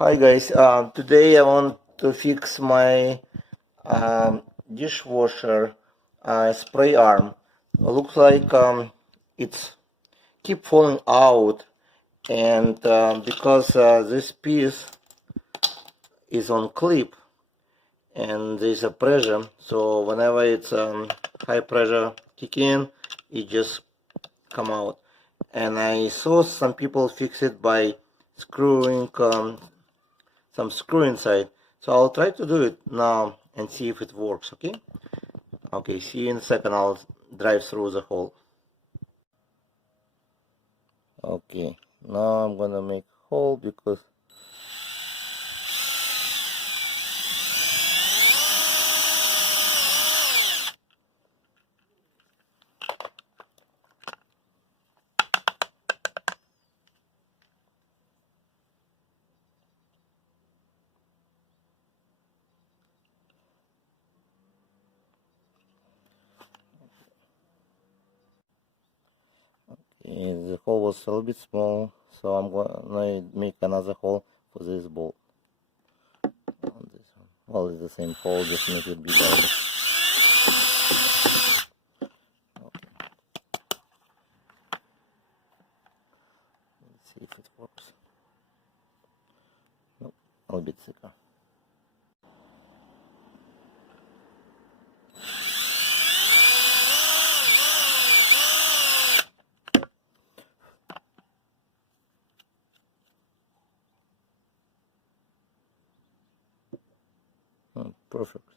Hi guys, today I want to fix my dishwasher spray arm. Looks like it's keep falling out, and because this piece is on clip and there's a pressure, so whenever it's high pressure kick in, it just come out. And I saw some people fix it by screwing some screw inside, so I'll try to do it now and see if it works. Okay, see you in a second. I'll drive through the hole. Okay, now I'm gonna make a hole because the hole was a little bit small, so I'm gonna make another hole for this bolt. On this one. Well, it's the same hole, just make it bigger. Okay. Let's see if it works. Nope, a little bit thicker. Perfect.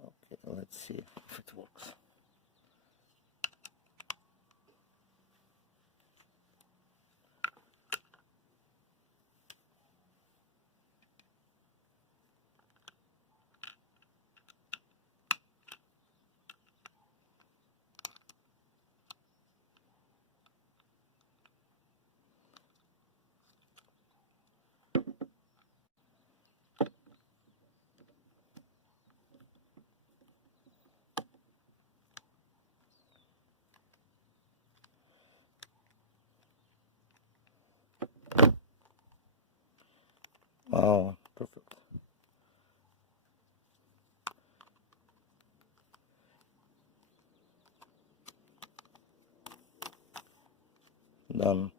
Okay, let's see if it works. Wow, perfect. Done.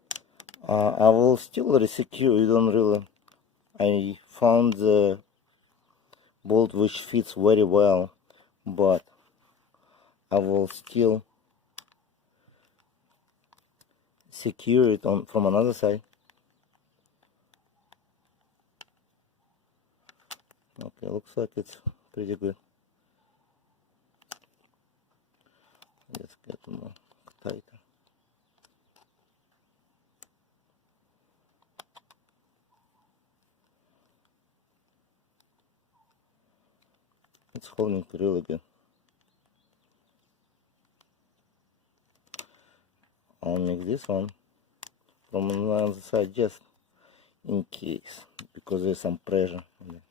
I will still resecure. You don't really. I found the bolt which fits very well, but I will still secure it on from another side. Okay, looks like it's pretty good. Let's get more tighter. It's holding really good. I'll make this one from another side just in case, because there's some pressure in there.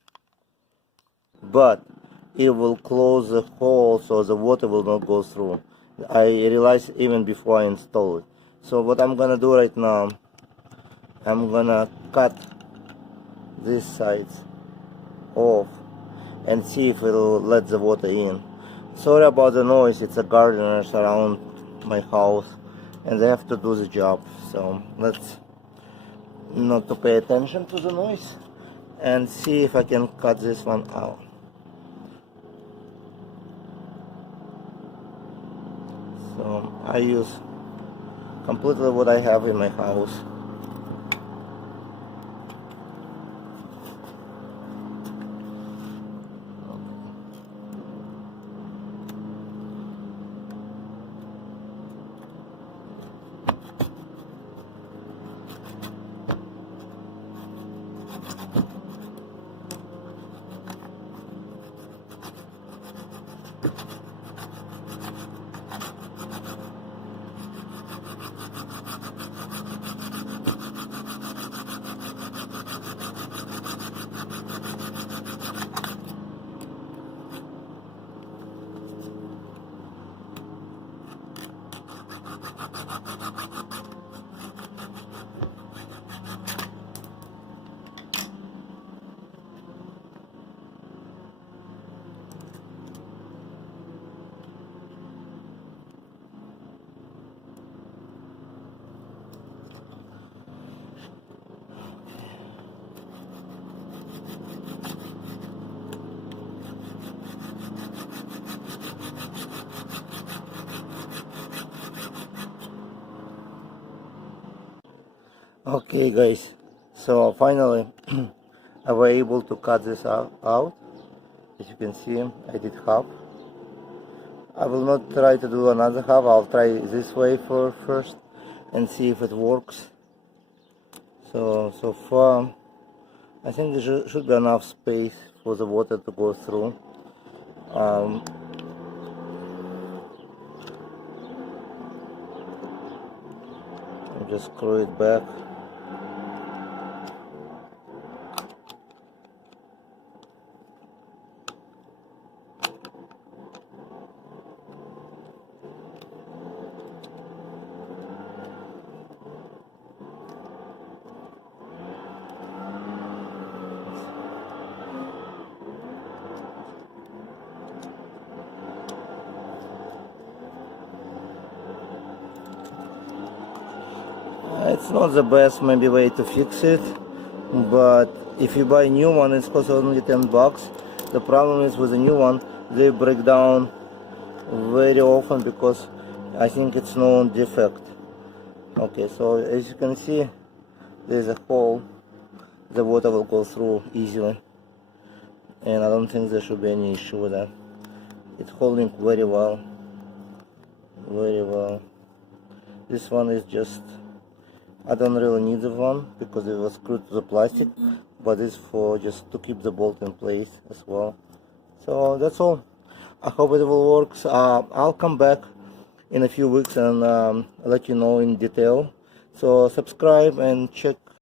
But it will close the hole so the water will not go through. I realized even before I install it. So what I'm gonna do right now, I'm gonna cut these sides off and see if it'll let the water in. Sorry about the noise, it's a gardeners around my house and they have to do the job, so let's not to pay attention to the noise and see if I can cut this one out. So I use completely what I have in my house. Okay guys, so finally I was able to cut this out. As you can see, I did half. I will not try to do another half. I'll try this way first and see if it works. So far I think there should be enough space for the water to go through. Just screw it back. It's not the best maybe way to fix it, but if you buy a new one, it's costs only $10. The problem is with the new one, they break down very often because I think it's known defect. Okay, so as you can see, there's a hole. The water will go through easily, and I don't think there should be any issue with that. It's holding very well, very well. This one is just, I don't really need the one because it was screwed to the plastic, but it's for just to keep the bolt in place as well. So that's all. I hope it will work. I'll come back in a few weeks and let you know in detail. So subscribe and check